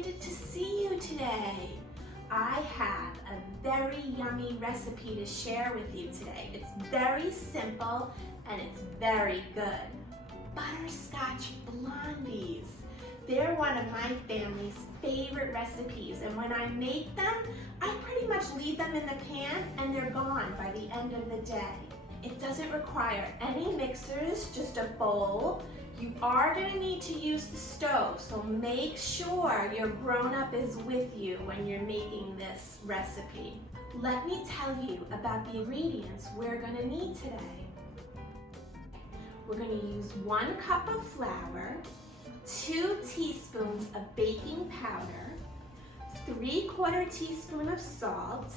excited to see you today. I have a very yummy recipe to share with you today. It's very simple and it's very good. Butterscotch Blondies. They're one of my family's favorite recipes, and when I make them, I pretty much leave them in the pan and they're gone by the end of the day. It doesn't require any mixers, just a bowl. You are going to need to use the stove, so make sure your grown-up is with you when you're making this recipe. Let me tell you about the ingredients we're going to need today. We're going to use 1 cup of flour, 2 teaspoons of baking powder, 3/4 teaspoon of salt,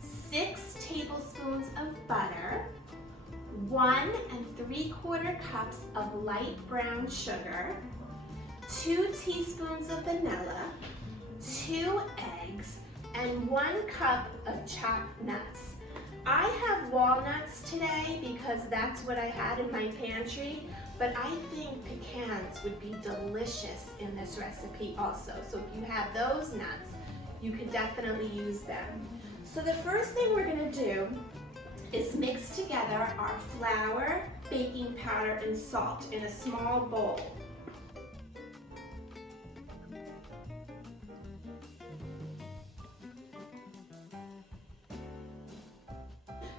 6 tablespoons of butter, 1 3/4 cups of light brown sugar, 2 teaspoons of vanilla, 2 eggs, and 1 cup of chopped nuts. I have walnuts today because that's what I had in my pantry, but I think pecans would be delicious in this recipe also. So if you have those nuts, you could definitely use them. So the first thing we're going to do is mix together our flour, baking powder, and salt in a small bowl.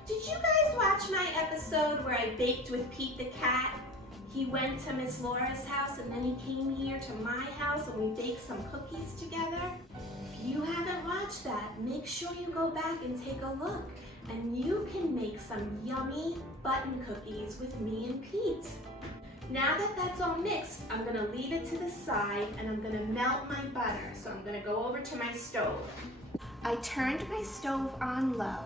Did you guys watch my episode where I baked with Pete the cat? He went to Miss Laura's house and then he came here to my house and we baked some cookies together. If you haven't watched that, make sure you go back and take a look. And you can make some yummy button cookies with me and Pete. Now that that's all mixed, I'm gonna leave it to the side and I'm gonna melt my butter. So I'm gonna go over to my stove. I turned my stove on low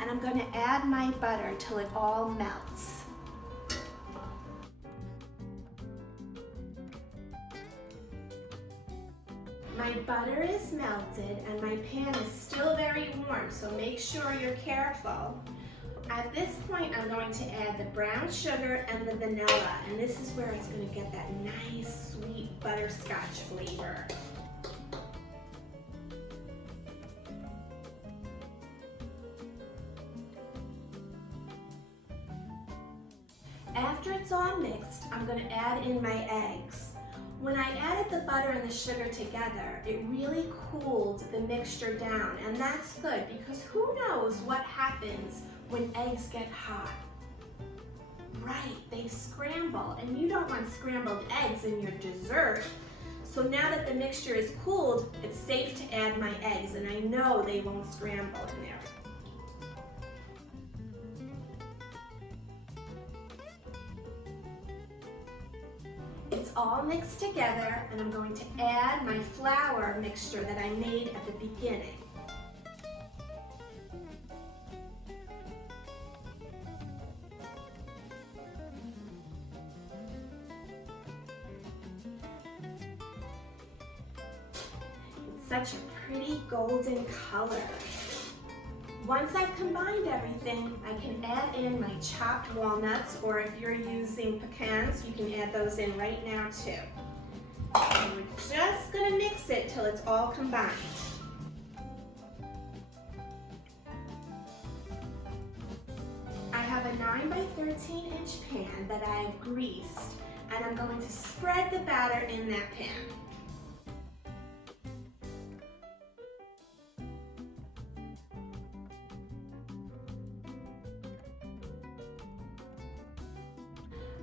and I'm gonna add my butter till it all melts. My butter is melted and my pan is still very warm, so make sure you're careful. At this point, I'm going to add the brown sugar and the vanilla, and this is where it's going to get that nice, sweet butterscotch flavor. After it's all mixed, I'm going to add in my eggs. When I added the butter and the sugar together, it really cooled the mixture down, and that's good because who knows what happens when eggs get hot. Right, they scramble, and you don't want scrambled eggs in your dessert. So now that the mixture is cooled, it's safe to add my eggs, and I know they won't scramble in there. It's all mixed together, and I'm going to add my flour mixture that I made at the beginning. It's such a pretty golden color. Once I've combined everything, I can add in my chopped walnuts, or if you're using pecans, you can add those in right now too. And we're just going to mix it till it's all combined. I have a 9 by 13 inch pan that I've greased, and I'm going to spread the batter in that pan.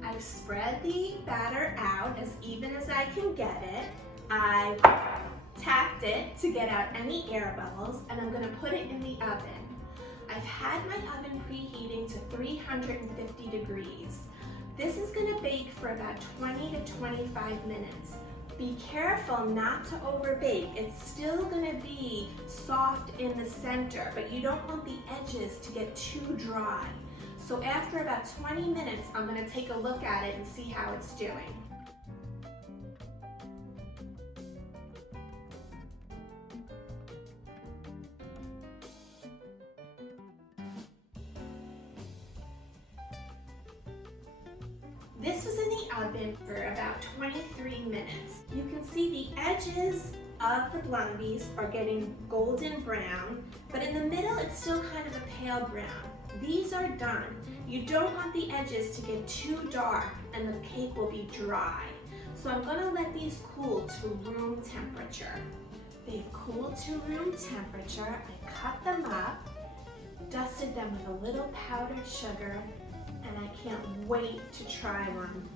I've spread the batter out as even as I can get it. I tapped it to get out any air bubbles, and I'm going to put it in the oven. I've had my oven preheating to 350 degrees. This is going to bake for about 20 to 25 minutes. Be careful not to overbake. It's still going to be soft in the center, but you don't want the edges to get too dry. So after about 20 minutes, I'm going to take a look at it and see how it's doing. This was in the oven for about 23 minutes. You can see the edges of the blondies are getting golden brown, but in the middle it's still kind of a pale brown. These are done. You don't want the edges to get too dark and the cake will be dry. So I'm going to let these cool to room temperature. They've cooled to room temperature. I cut them up, dusted them with a little powdered sugar, and I can't wait to try one.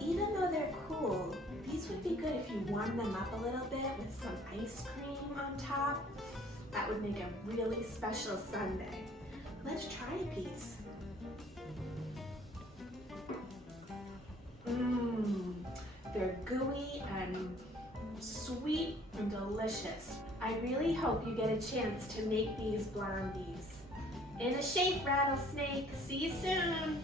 Even though they're cool, these would be good if you warm them up a little bit with some ice cream on top. That would make a really special sundae. Let's try a piece. They're gooey and sweet and delicious. I really hope you get a chance to make these blondies. In a shake, rattlesnake. See you soon.